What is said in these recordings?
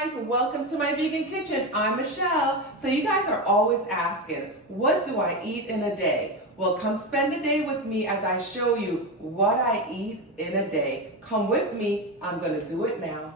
guys, welcome to my vegan kitchen. I'm Michelle. So you guys are always asking, what do I eat in a day? Well, come spend a day with me as I show you what I eat in a day. Come with me, I'm gonna do it now.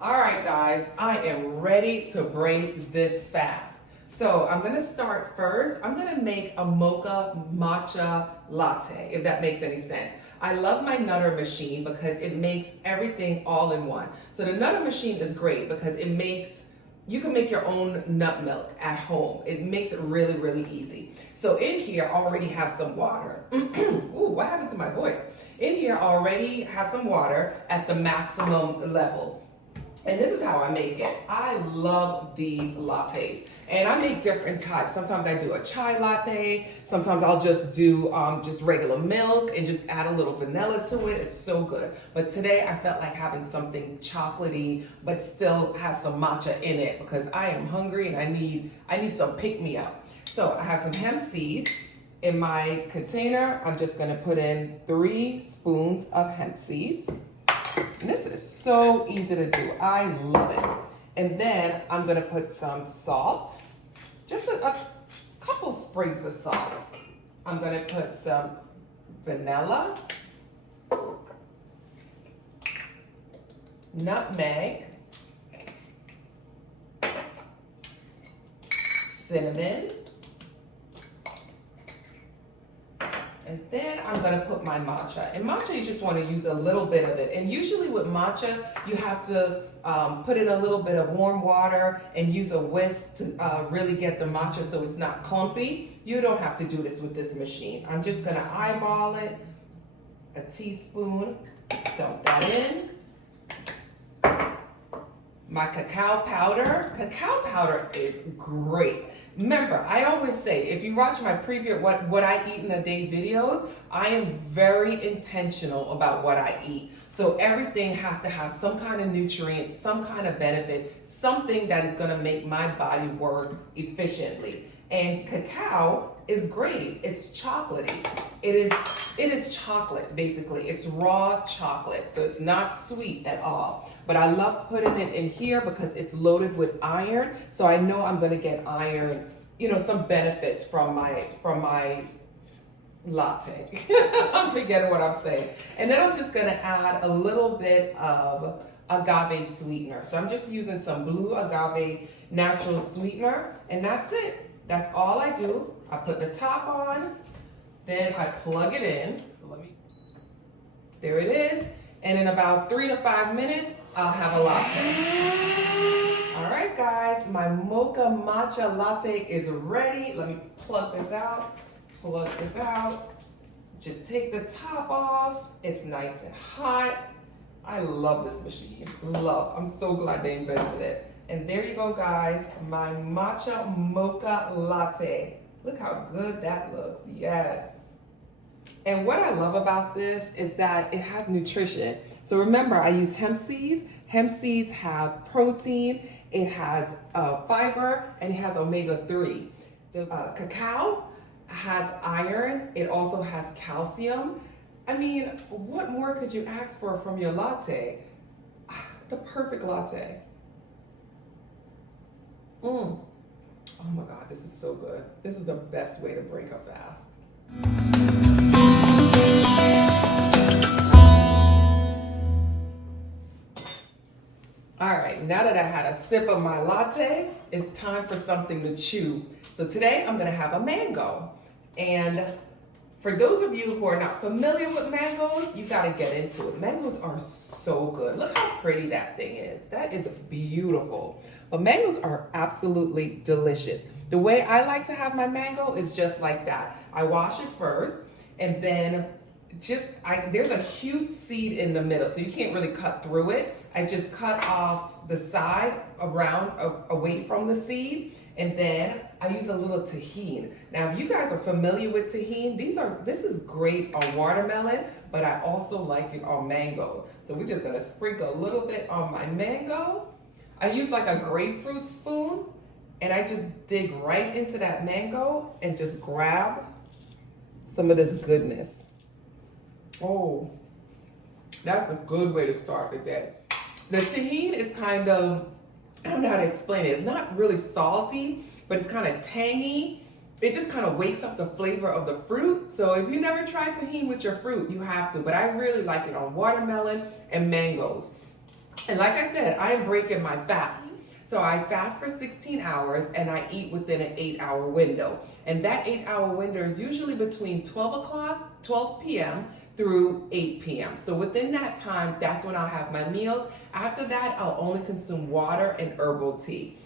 All right, guys, I am ready to break this fast. So I'm gonna start first. I'm gonna make a mocha matcha latte, if that makes any sense. I love my Nutter machine because it makes everything all in one. So the Nutter machine is great because you can make your own nut milk at home. It makes it really, really easy. So in here, I already have some water. Ooh, what happened to my voice? In here, I already have some water at the maximum level. And this is how I make it. I love these lattes. And I make different types. Sometimes I do a chai latte. Sometimes I'll just do just regular milk and just add a little vanilla to it. It's so good. But today I felt like having something chocolatey, but still has some matcha in it because I am hungry and I need some pick-me-up. So I have some hemp seeds. In my container, I'm just gonna put in 3 spoons of hemp seeds. And this is so easy to do. I love it. And then I'm gonna put some salt, just a couple sprigs of salt. I'm gonna put some vanilla, nutmeg, cinnamon, and then I'm gonna put my matcha. And matcha, you just wanna use a little bit of it. And usually with matcha, you have to put in a little bit of warm water and use a whisk to really get the matcha so it's not clumpy. You don't have to do this with this machine. I'm just gonna eyeball it, a teaspoon, dump that in. My cacao powder. Cacao powder is great. Remember, I always say, if you watch my previous what I eat in a day videos, I am very intentional about what I eat. So everything has to have some kind of nutrient, some kind of benefit, something that is gonna make my body work efficiently. And cacao is great. It's chocolatey. It is chocolate, basically. It's raw chocolate, so it's not sweet at all. But I love putting it in here because it's loaded with iron, so I know I'm gonna get iron, some benefits from my latte. I'm forgetting what I'm saying. And then I'm just gonna add a little bit of agave sweetener. So I'm just using some blue agave natural sweetener, and that's it. That's all I do. I put the top on, then I plug it in. So there it is. And in about 3 to 5 minutes, I'll have a latte. All right, guys, my mocha matcha latte is ready. Let me plug this out. Just take the top off. It's nice and hot. I love this machine. I'm so glad they invented it. And there you go, guys, my matcha mocha latte. Look how good that looks, yes. And what I love about this is that it has nutrition. So remember, I use hemp seeds. Hemp seeds have protein, it has fiber, and it has omega-3. Cacao has iron, it also has calcium. I mean, what more could you ask for from your latte? The perfect latte. Oh my God, this is so good. This is the best way to break a fast. All right, now that I had a sip of my latte, it's time for something to chew. So today I'm gonna have a mango. And for those of you who are not familiar with mangoes, you gotta get into it. Mangoes are so good. Look how pretty that thing is. That is beautiful. But mangoes are absolutely delicious. The way I like to have my mango is just like that. I wash it first, and then there's a huge seed in the middle, so you can't really cut through it. I just cut off the side away from the seed, and then I use a little tahini. Now, if you guys are familiar with tahini, this is great on watermelon, but I also like it on mango. So we're just gonna sprinkle a little bit on my mango. I use like a grapefruit spoon, and I just dig right into that mango and just grab some of this goodness. Oh, that's a good way to start the day. The tahini is kind of, I don't know how to explain it. It's not really salty, but it's kind of tangy. It just kind of wakes up the flavor of the fruit. So if you never tried tahini with your fruit, you have to. But I really like it on watermelon and mangoes. And like I said, I am breaking my fast. So I fast for 16 hours and I eat within an 8-hour window. And that 8-hour window is usually between 12 p.m. through 8 p.m. So within that time, that's when I'll have my meals. After that, I'll only consume water and herbal tea.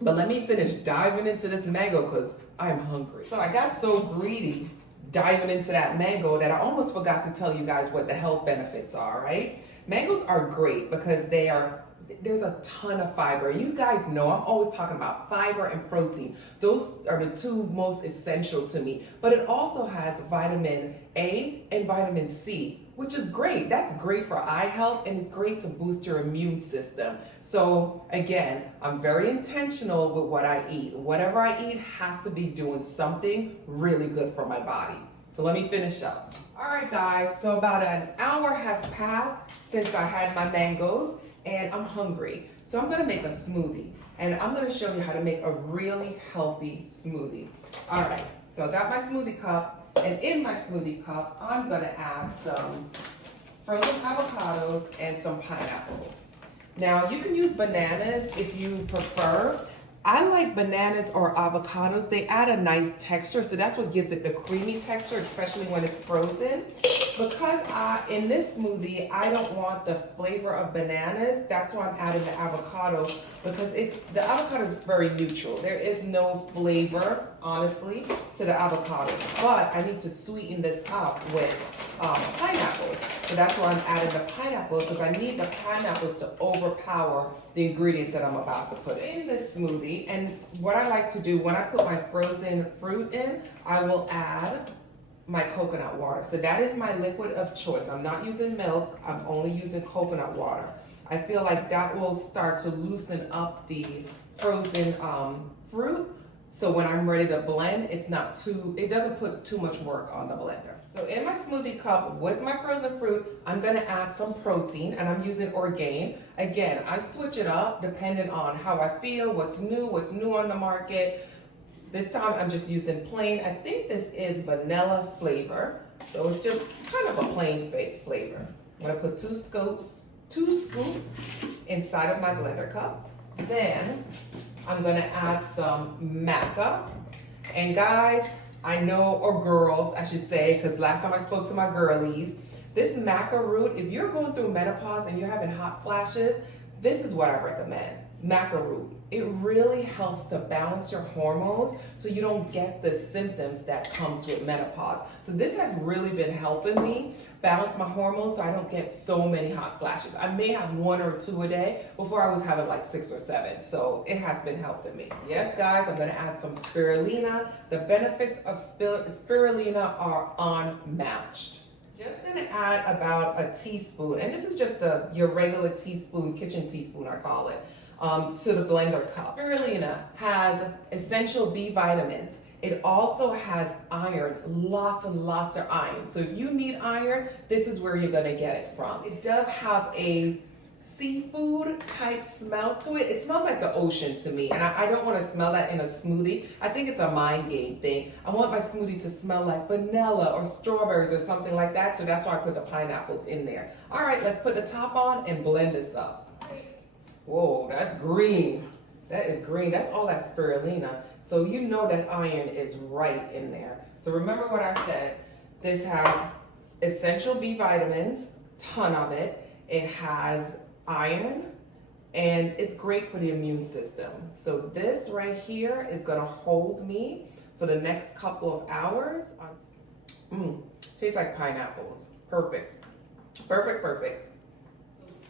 But let me finish diving into this mango because I'm hungry. So I got so greedy diving into that mango that I almost forgot to tell you guys what the health benefits are, right? Mangoes are great because there's a ton of fiber. You guys know I'm always talking about fiber and protein. Those are the two most essential to me. But it also has vitamin A and vitamin C, which is great. That's great for eye health and it's great to boost your immune system. So again, I'm very intentional with what I eat. Whatever I eat has to be doing something really good for my body. So let me finish up. All right, guys, so about an hour has passed since I had my mangoes and I'm hungry. So I'm gonna make a smoothie and I'm gonna show you how to make a really healthy smoothie. All right, so I got my smoothie cup and in my smoothie cup, I'm gonna add some frozen avocados and some pineapples. Now you can use bananas if you prefer. I like bananas or avocados. They add a nice texture, so that's what gives it the creamy texture, especially when it's frozen. Because in this smoothie, I don't want the flavor of bananas, that's why I'm adding the avocado, because the avocado is very neutral. There is no flavor, honestly, to the avocado. But I need to sweeten this up with pineapples. So that's why I'm adding the pineapples, because I need the pineapples to overpower the ingredients that I'm about to put in this smoothie. And what I like to do when I put my frozen fruit in, I will add my coconut water. So that is my liquid of choice. I'm not using milk, I'm only using coconut water. I feel like that will start to loosen up the frozen fruit. So when I'm ready to blend, it doesn't put too much work on the blender. So in my smoothie cup with my frozen fruit, I'm gonna add some protein and I'm using Orgain. Again, I switch it up depending on how I feel, what's new on the market. This time I'm just using plain, I think this is vanilla flavor. So it's just kind of a plain flavor. I'm gonna put two scoops inside of my blender cup. Then I'm gonna add some maca. And guys, I know, or girls, I should say, because last time I spoke to my girlies, this maca root, if you're going through menopause and you're having hot flashes, this is what I recommend, maca root. It really helps to balance your hormones so you don't get the symptoms that comes with menopause. So this has really been helping me balance my hormones so I don't get so many hot flashes. I may have 1 or 2 a day. Before I was having like 6 or 7. So it has been helping me. Yes, guys, I'm gonna add some spirulina. The benefits of spirulina are unmatched. Just gonna add about a teaspoon, and this is just your regular teaspoon, kitchen teaspoon I call it, to the blender cup. Spirulina has essential B vitamins. It also has iron, lots and lots of iron. So if you need iron, this is where you're gonna get it from. It does have a seafood type smell to it. It smells like the ocean to me, and I don't wanna smell that in a smoothie. I think it's a mind game thing. I want my smoothie to smell like vanilla or strawberries or something like that, so that's why I put the pineapples in there. All right, let's put the top on and blend this up. Whoa, that's green. That is green, that's all that spirulina. So you know that iron is right in there. So remember what I said. This has essential B vitamins, ton of it. It has iron, and it's great for the immune system. So this right here is gonna hold me for the next couple of hours. Tastes like pineapples. Perfect, perfect, perfect.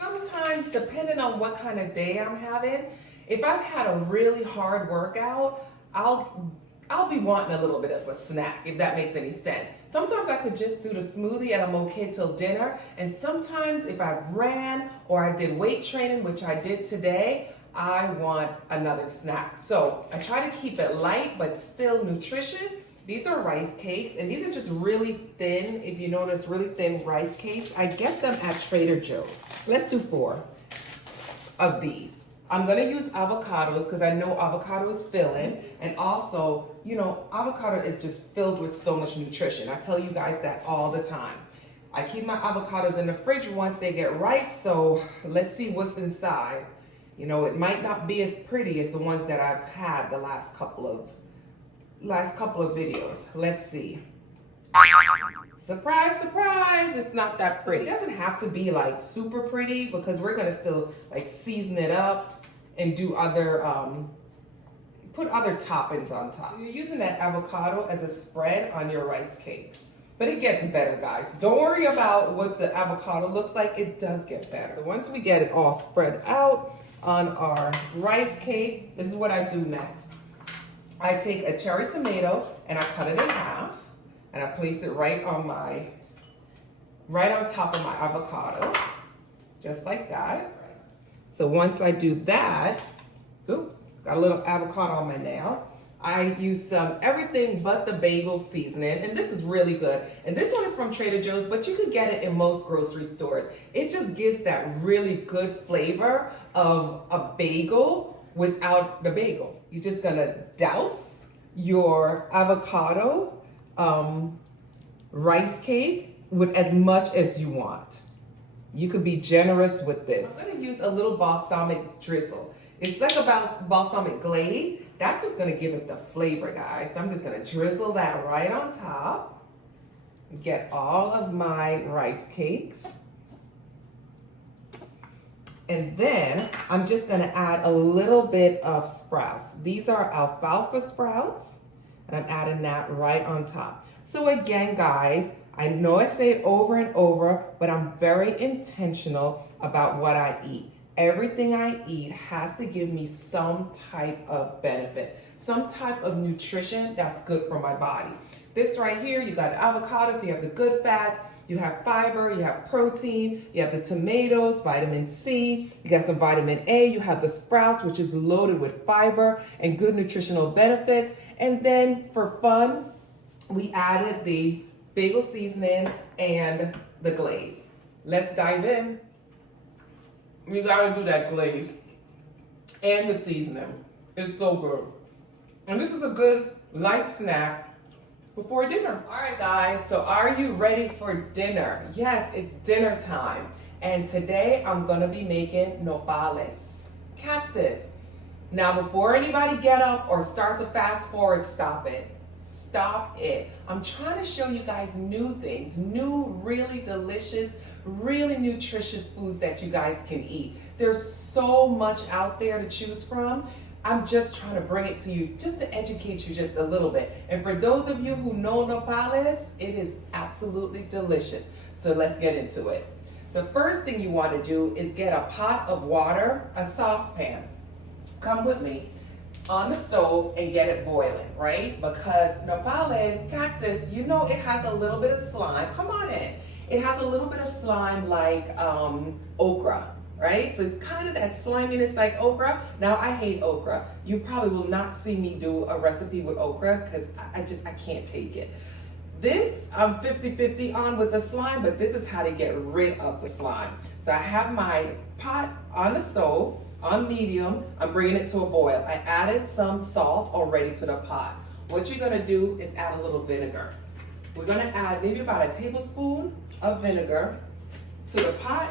Sometimes, depending on what kind of day I'm having, if I've had a really hard workout, I'll be wanting a little bit of a snack, if that makes any sense. Sometimes I could just do the smoothie and I'm okay till dinner. And sometimes if I've ran or I did weight training, which I did today, I want another snack. So I try to keep it light, but still nutritious. These are rice cakes, and these are just really thin. If you notice, really thin rice cakes. I get them at Trader Joe's. Let's do 4 of these. I'm gonna use avocados because I know avocado is filling, and also, you know, avocado is just filled with so much nutrition. I tell you guys that all the time. I keep my avocados in the fridge once they get ripe, so let's see what's inside. You know, it might not be as pretty as the ones that I've had the last couple of videos. Let's see. Surprise, surprise, it's not that pretty. It doesn't have to be like super pretty because we're gonna still like season it up and do other, put other toppings on top. You're using that avocado as a spread on your rice cake. But it gets better, guys. Don't worry about what the avocado looks like. It does get better. So once we get it all spread out on our rice cake, this is what I do next. I take a cherry tomato and I cut it in half and I place it right on top of my avocado, just like that. So once I do that, oops, got a little avocado on my nail. I use some everything but the bagel seasoning, and this is really good. And this one is from Trader Joe's, but you could get it in most grocery stores. It just gives that really good flavor of a bagel without the bagel. You're just gonna douse your avocado rice cake with as much as you want. You could be generous with this. I'm gonna use a little balsamic drizzle. It's like a balsamic glaze. That's what's gonna give it the flavor, guys. So I'm just gonna drizzle that right on top. Get all of my rice cakes. And then I'm just gonna add a little bit of sprouts. These are alfalfa sprouts, and I'm adding that right on top. So again, guys, I know I say it over and over, but I'm very intentional about what I eat. Everything I eat has to give me some type of benefit, some type of nutrition that's good for my body. This right here, you got avocados, so you have the good fats, you have fiber, you have protein, you have the tomatoes, vitamin C, you got some vitamin A, you have the sprouts, which is loaded with fiber and good nutritional benefits. And then for fun, we added the bagel seasoning and the glaze. Let's dive in. You gotta do that glaze and the seasoning. It's so good. And this is a good light snack before dinner. All right, guys, so are you ready for dinner? Yes, it's dinner time. And today I'm gonna be making nopales, cactus. Now, before anybody get up or start to fast forward, stop it. Stop it. I'm trying to show you guys new things, new, really delicious, really nutritious foods that you guys can eat. There's so much out there to choose from. I'm just trying to bring it to you just to educate you just a little bit. And for those of you who know nopales, it is absolutely delicious. So let's get into it. The first thing you want to do is get a pot of water, a saucepan. Come with me on the stove and get it boiling, right? Because nopales, cactus, you know it has a little bit of slime. Come on in. It has a little bit of slime like okra, right? So it's kind of that sliminess like okra. Now I hate okra. You probably will not see me do a recipe with okra because I can't take it. This I'm 50-50 on with the slime, but this is how to get rid of the slime. So I have my pot on the stove on medium. I'm bringing it to a boil. I added some salt already to the pot. What you're gonna do is add a little vinegar. We're gonna add maybe about a tablespoon of vinegar to the pot,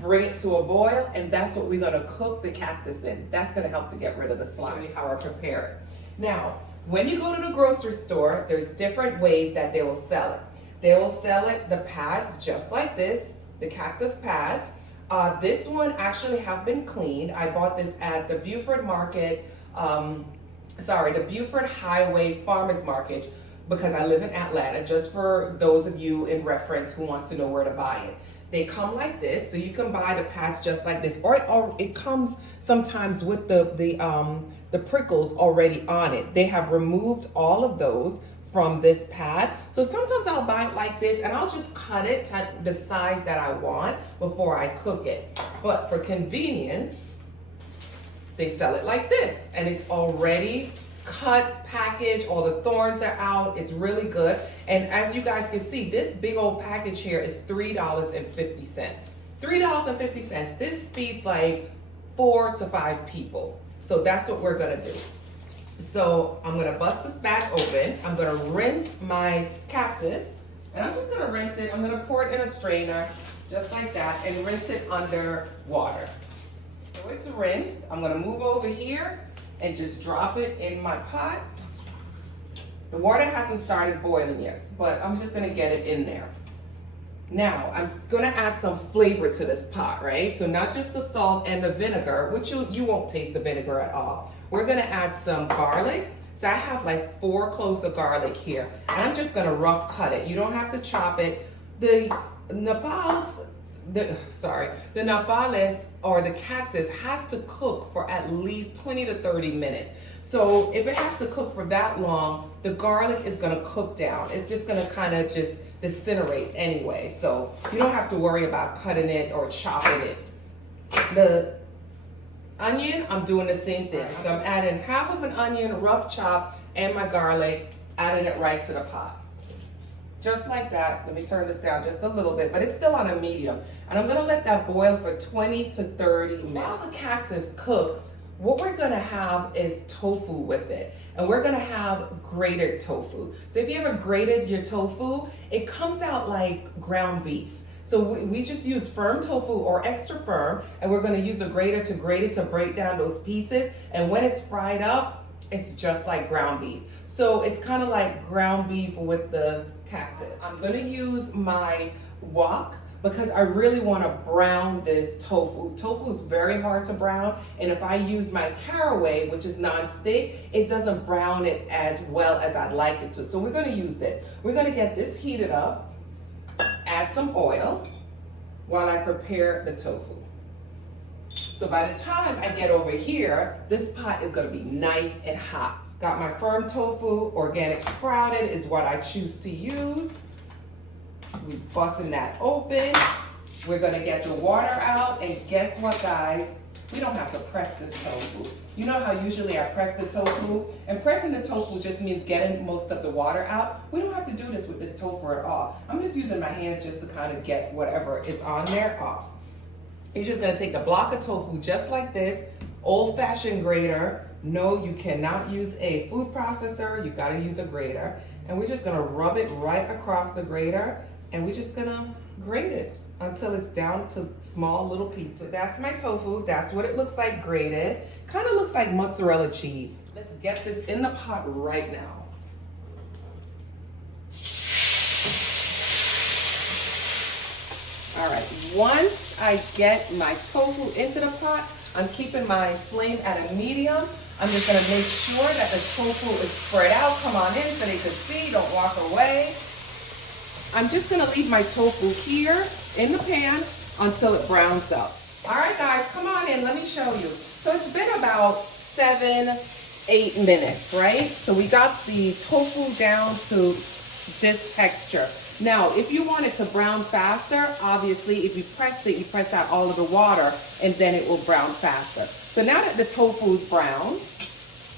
bring it to a boil, and that's what we're gonna cook the cactus in. That's gonna help to get rid of the slime. Show you how I prepare it. Now, when you go to the grocery store, there's different ways that they will sell it. They will sell it, the pads, just like this, the cactus pads. This one actually have been cleaned. I bought this at the Buford Market, the Buford Highway Farmers Market, because I live in Atlanta, just for those of you in reference who wants to know where to buy it. They come like this, so you can buy the pads just like this, or it comes sometimes with the prickles already on it. They have removed all of those from this pad. So sometimes I'll buy it like this and I'll just cut it to the size that I want before I cook it. But for convenience, they sell it like this, and it's already cut, packaged, all the thorns are out. It's really good. And as you guys can see, this big old package here is $3.50. $3.50. This feeds like 4 to 5 people. So that's what we're gonna do. So I'm gonna bust this back open. I'm gonna rinse my cactus, and I'm just gonna rinse it. I'm gonna pour it in a strainer, just like that, and rinse it under water. So it's rinsed. I'm gonna move over here and just drop it in my pot. The water hasn't started boiling yet, but I'm just gonna get it in there. Now, I'm gonna add some flavor to this pot, right? So not just the salt and the vinegar, which you won't taste the vinegar at all. We're gonna add some garlic. So I have like 4 cloves of garlic here. And I'm just gonna rough cut it. You don't have to chop it. The Nopales or the cactus has to cook for at least 20 to 30 minutes. So if it has to cook for that long, the garlic is gonna cook down. It's just gonna kind of just disintegrate anyway. So you don't have to worry about cutting it or chopping it. The onion, I'm doing the same thing. So I'm adding half of an onion, rough chop, and my garlic, adding it right to the pot. Just like that. Let me turn this down just a little bit, but it's still on a medium. And I'm gonna let that boil for 20 to 30 minutes. While the cactus cooks, what we're gonna have is tofu with it. And we're gonna have grated tofu. So if you ever grated your tofu, it comes out like ground beef. So we just use firm tofu or extra firm, and we're gonna use a grater to grate it to break down those pieces. And when it's fried up, it's just like ground beef. So it's kind of like ground beef with the cactus. I'm gonna use my wok because I really want to brown this tofu. Tofu is very hard to brown, and if I use my caraway, which is non-stick, it doesn't brown it as well as I'd like it to. So we're gonna use this. We're gonna get this heated up, add some oil while I prepare the tofu. So by the time I get over here, this pot is gonna be nice and hot. Got my firm tofu, organic sprouted is what I choose to use. We busting that open. We're gonna get the water out, and guess what, guys? We don't have to press this tofu. You know how usually I press the tofu? And pressing the tofu just means getting most of the water out. We don't have to do this with this tofu at all. I'm just using my hands just to kind of get whatever is on there off. You're just gonna take a block of tofu just like this, old-fashioned grater. No, you cannot use a food processor. You gotta use a grater. And we're just gonna rub it right across the grater, and we're just gonna grate it until it's down to small little pieces. So that's my tofu. That's what it looks like grated. Kind of looks like mozzarella cheese. Let's get this in the pot right now. All right, once I get my tofu into the pot, I'm keeping my flame at a medium. I'm just gonna make sure that the tofu is spread out. Come on in so they can see, don't walk away. I'm just gonna leave my tofu here in the pan until it browns up. All right, guys, come on in, let me show you. So it's been about 7-8 minutes, right? So we got the tofu down to this texture. Now, if you want it to brown faster, obviously, if you pressed it, you press out all of the water, and then it will brown faster. So now that the tofu is brown,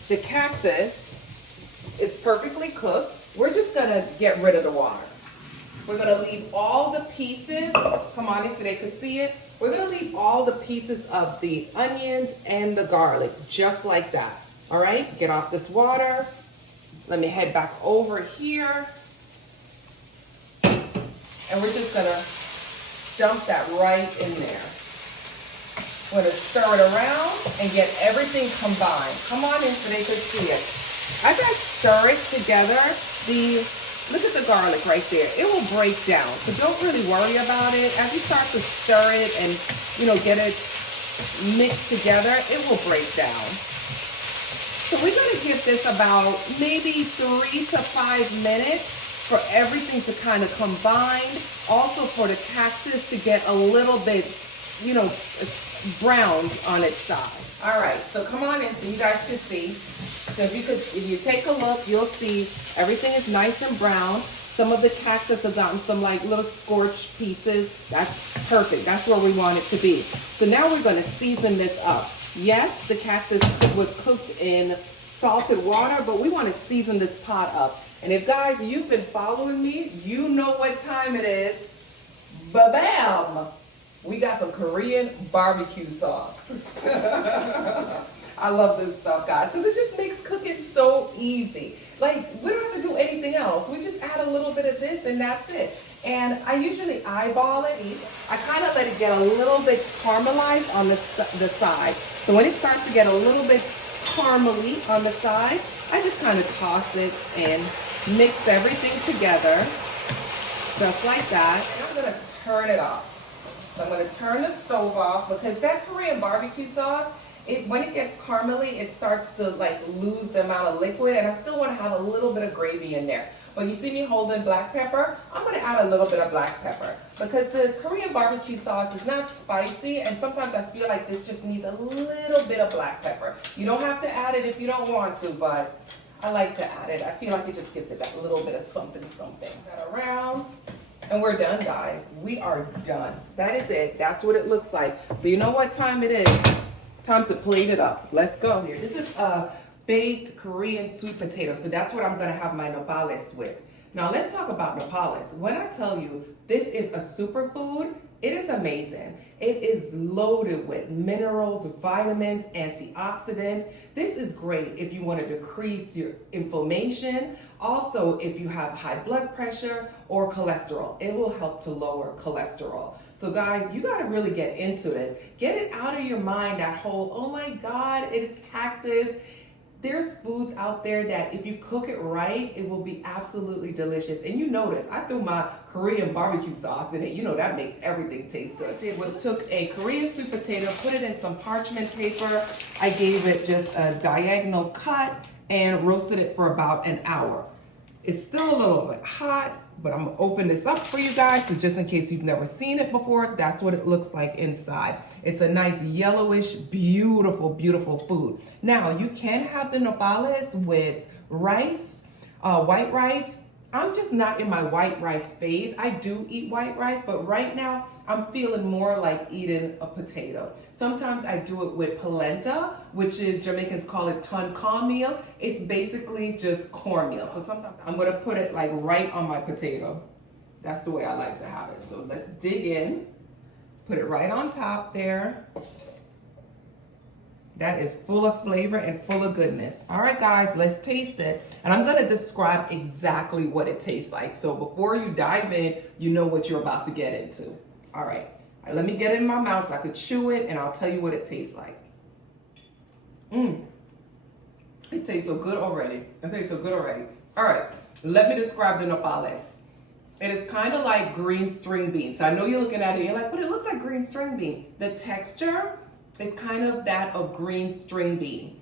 the cactus is perfectly cooked. We're just gonna get rid of the water. We're gonna leave all the pieces, come on in so they can see it. We're gonna leave all the pieces of the onions and the garlic, just like that. All right, get off this water. Let me head back over here. And we're just gonna dump that right in there. We're gonna stir it around and get everything combined. Come on in so they can see it. As I stir it together, look at the garlic right there. It will break down, so don't really worry about it. As you start to stir it and, get it mixed together, it will break down. So we're gonna give this about maybe 3 to 5 minutes for everything to kind of combine. Also for the cactus to get a little bit, browned on its side. All right, so come on in so you guys can see. So if you take a look, you'll see everything is nice and brown. Some of the cactus have gotten some like little scorched pieces. That's perfect. That's where we want it to be. So now we're going to season this up. Yes, the cactus was cooked in salted water, but we want to season this pot up. And if guys, you've been following me, you know what time it is. Ba-bam! We got some Korean barbecue sauce. I love this stuff, guys, because it just makes cooking so easy. Like, we don't have to do anything else. We just add a little bit of this and that's it. And I usually eyeball it. I kind of let it get a little bit caramelized on the side. So when it starts to get a little bit caramely on the side, I just kind of toss it and mix everything together, just like that. And I'm gonna turn it off. So I'm gonna turn the stove off because that Korean barbecue sauce, when it gets caramely, it starts to like lose the amount of liquid, and I still want to have a little bit of gravy in there. When you see me holding black pepper, I'm going to add a little bit of black pepper because the Korean barbecue sauce is not spicy, and sometimes I feel like this just needs a little bit of black pepper. You don't have to add it if you don't want to, but I like to add it. I feel like it just gives it that little bit of something. That around, and we're done, guys. We are done. That is it. That's what it looks like. So you know what time it is? Time to plate it up. Let's go here. This is a baked Korean sweet potato. So that's what I'm gonna have my Nopales with. Now let's talk about Nopales. When I tell you this is a superfood, it is amazing. It is loaded with minerals, vitamins, antioxidants. This is great if you want to decrease your inflammation. Also, if you have high blood pressure or cholesterol, it will help to lower cholesterol. So guys, you got to really get into this. Get it out of your mind, that whole, oh my God, it is cactus. There's foods out there that if you cook it right, it will be absolutely delicious. And you notice, I threw my Korean barbecue sauce in it. You know that makes everything taste good. What I did was took a Korean sweet potato, put it in some parchment paper. I gave it just a diagonal cut and roasted it for about an hour. It's still a little bit hot, but I'm gonna open this up for you guys. So just in case you've never seen it before, that's what it looks like inside. It's a nice yellowish, beautiful, beautiful food. Now you can have the Nopales with rice, white rice. I'm just not in my white rice phase. I do eat white rice, but right now I'm feeling more like eating a potato. Sometimes I do it with polenta, which is Jamaicans call it ton cornmeal. It's basically just cornmeal. So sometimes I'm gonna put it like right on my potato. That's the way I like to have it. So let's dig in, put it right on top there. That is full of flavor and full of goodness. All right, guys, let's taste it. And I'm gonna describe exactly what it tastes like. So before you dive in, you know what you're about to get into. All right, let me get it in my mouth so I could chew it, and I'll tell you what it tastes like. It tastes so good already. All right, let me describe the Nopales. It is kind of like green string beans. So I know you're looking at it and you're like, but it looks like green string bean. The texture is kind of that of green string bean.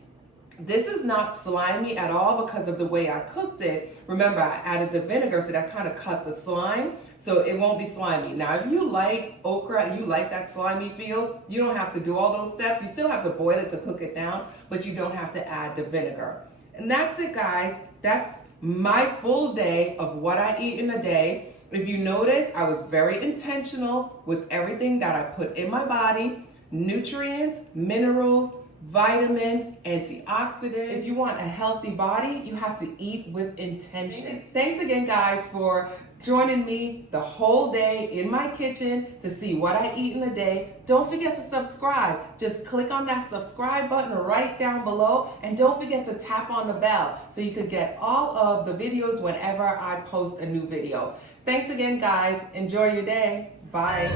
This is not slimy at all because of the way I cooked it. Remember, I added the vinegar, so that kind of cut the slime, so it won't be slimy. Now, if you like okra and you like that slimy feel, you don't have to do all those steps. You still have to boil it to cook it down, but you don't have to add the vinegar. And that's it, guys. That's my full day of what I eat in a day. If you notice, I was very intentional with everything that I put in my body. Nutrients, minerals, vitamins, antioxidants. If you want a healthy body, you have to eat with intention. Thanks again, guys, for joining me the whole day in my kitchen to see what I eat in a day. Don't forget to subscribe. Just click on that subscribe button right down below, and don't forget to tap on the bell so you could get all of the videos whenever I post a new video. Thanks again, guys. Enjoy your day. Bye.